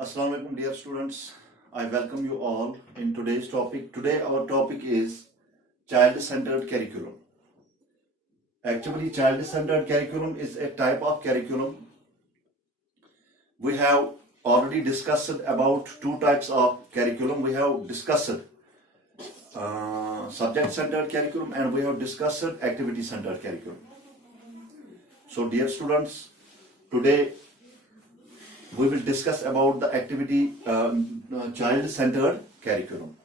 Assalamu alaikum dear students. I welcome you all in today's topic. Today our topic is child-centered curriculum. Actually, child-centered curriculum is a type of curriculum. We have already discussed about two types of curriculum. We have discussed subject-centered curriculum and we have discussed activity-centered curriculum. So dear students, today we will discuss about the activity child-centered curriculum.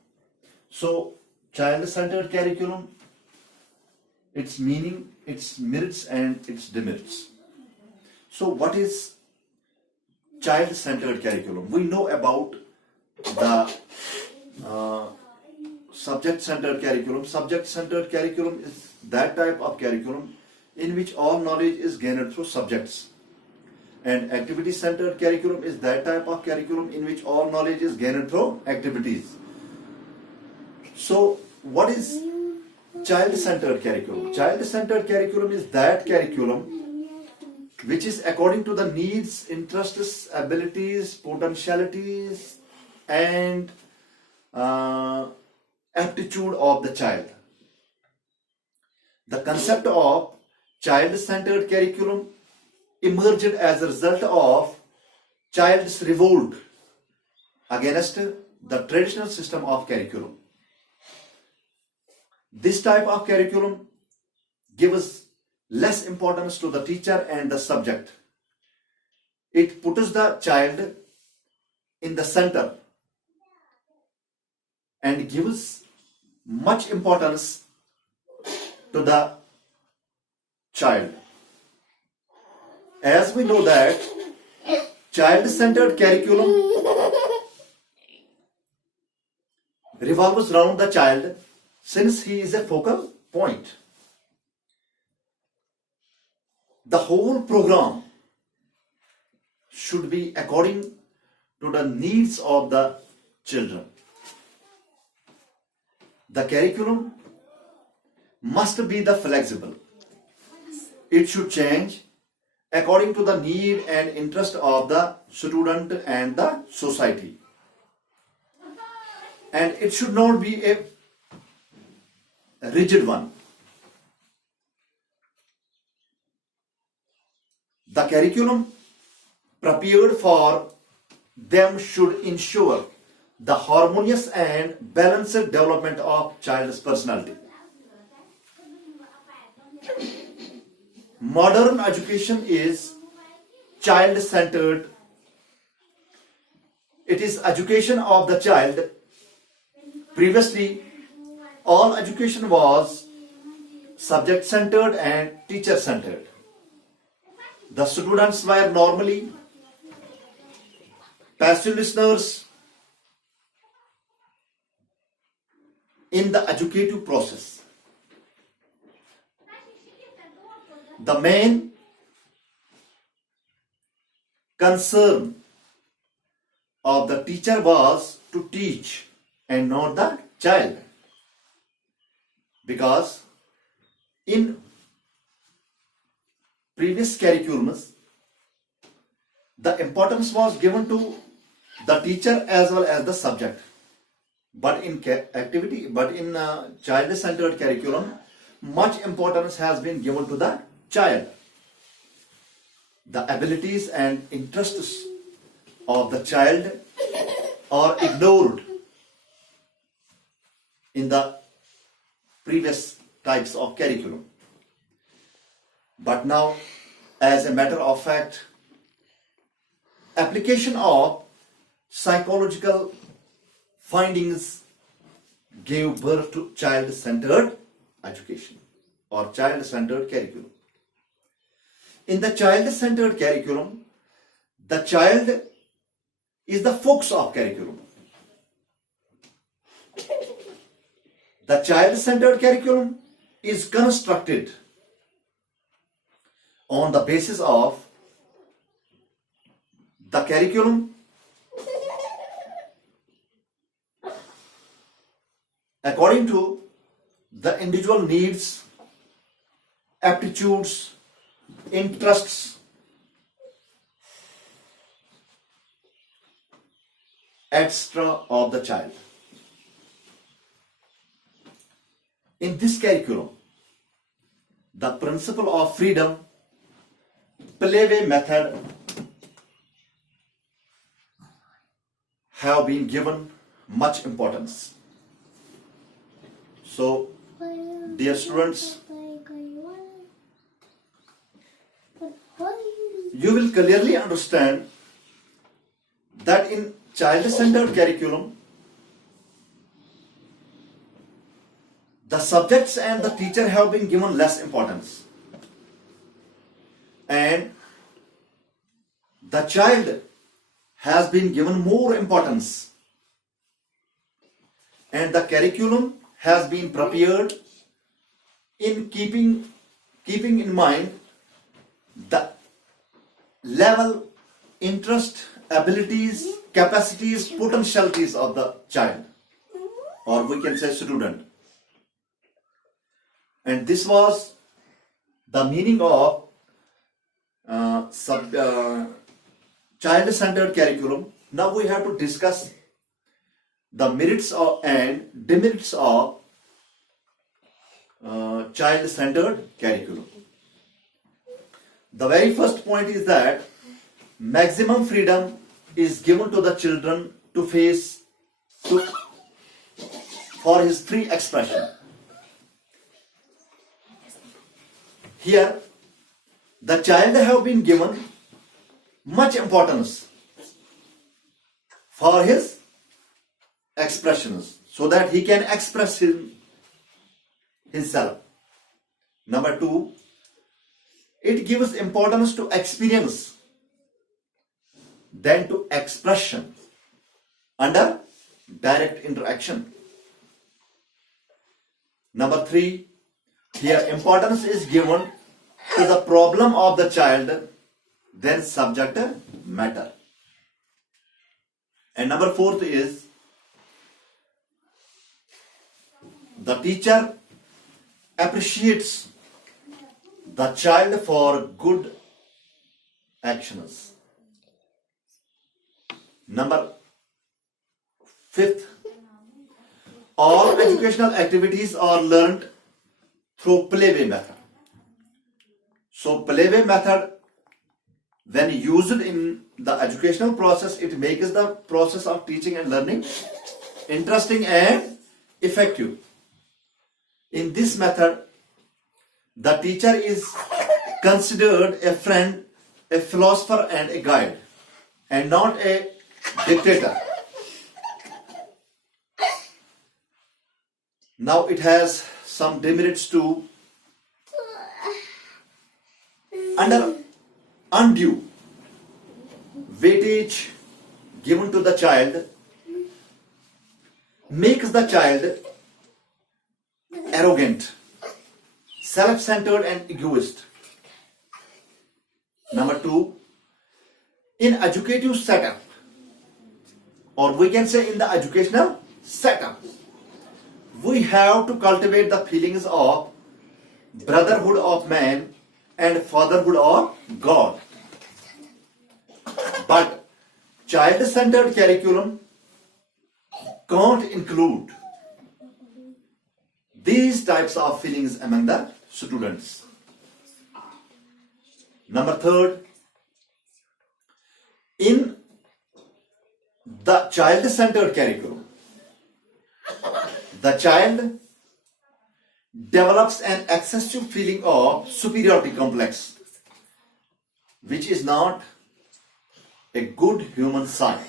So child-centered curriculum, its meaning, its merits and its demerits. So what is child-centered curriculum? We know about the subject-centered curriculum. Subject-centered curriculum is that type of curriculum in which all knowledge is gained through subjects. And activity-centered curriculum is that type of curriculum in which all knowledge is gained through activities. So, what is child-centered curriculum? Child-centered curriculum is that curriculum which is according to the needs, interests, abilities, potentialities, and aptitude of the child. The concept of child-centered curriculum emerged as a result of child's revolt against the traditional system of curriculum. This type of curriculum gives less importance to the teacher and the subject. It puts the child in the center and gives much importance to the child. As we know that child-centered curriculum revolves around the child since he is a focal point. The whole program should be according to the needs of the children. The curriculum must be the flexible. It should change according to the need and interest of the student and the society. And it should not be a rigid one. The curriculum prepared for them should ensure the harmonious and balanced development of child's personality. Modern education is child-centered. It is education of the child. Previously, all education was subject-centered and teacher-centered. The students were normally passive listeners in the educative process. The main concern of the teacher was to teach and not the child. Because in previous curriculums, the importance was given to the teacher as well as the subject. But in child-centered curriculum, much importance has been given to the child. The abilities and interests of the child are ignored in the previous types of curriculum. But now, as a matter of fact, application of psychological findings gave birth to child-centered education or child-centered curriculum. In the child-centered curriculum, the child is the focus of curriculum. The child-centered curriculum is constructed on the basis of the curriculum according to the individual needs, aptitudes, interests, etc. of the child. In this curriculum, the principle of freedom, playway method have been given much importance. So, dear students, you will clearly understand that in child-centered curriculum, the subjects and the teacher have been given less importance, and the child has been given more importance, and the curriculum has been prepared in keeping in mind the level, interest, abilities, capacities, potentialities of the child, or we can say student. And this was the meaning of child-centered curriculum. Now we have to discuss the merits and demerits of child-centered curriculum. The very first point is that maximum freedom is given to the children to face for his free expression. Here, the child have been given much importance for his expressions so that he can express himself. Number two, it gives importance to experience than to expression under direct interaction. Number three, here importance is given to the problem of the child than subject matter. And number fourth is the teacher appreciates the child for good actions. Number fifth, all educational activities are learned through playway method. So playway method, when used in the educational process, it makes the process of teaching and learning interesting and effective. In this method, the teacher is considered a friend, a philosopher and a guide, and not a dictator. Now it has some demerits too. Under undue weightage given to the child makes the child arrogant, self-centered and egoist. Number two, in educative setup, or we can say in the educational setup, we have to cultivate the feelings of brotherhood of man and fatherhood of God. But child-centered curriculum can't include these types of feelings among the students. Number third, in the child-centered curriculum, the child develops an excessive feeling of superiority complex, which is not a good human sign.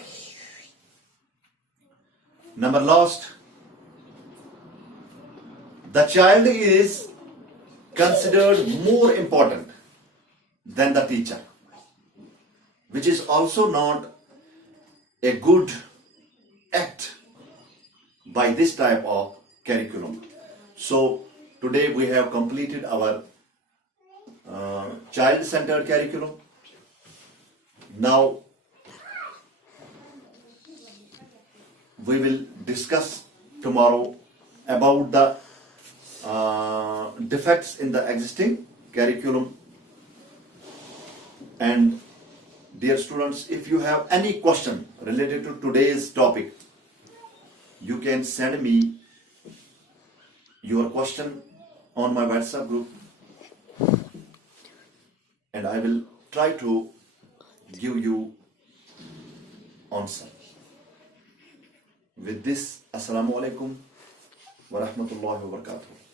Number last, the child is considered more important than the teacher, which is also not a good act by this type of curriculum. So today we have completed our child-centered curriculum. Now we will discuss tomorrow about the defects in the existing curriculum, and Dear students, if you have any question related to today's topic, you can send me your question on my WhatsApp group and I will try to give you answer. With this, Assalamu alaikum wa rahmatullahi wa barakatuh.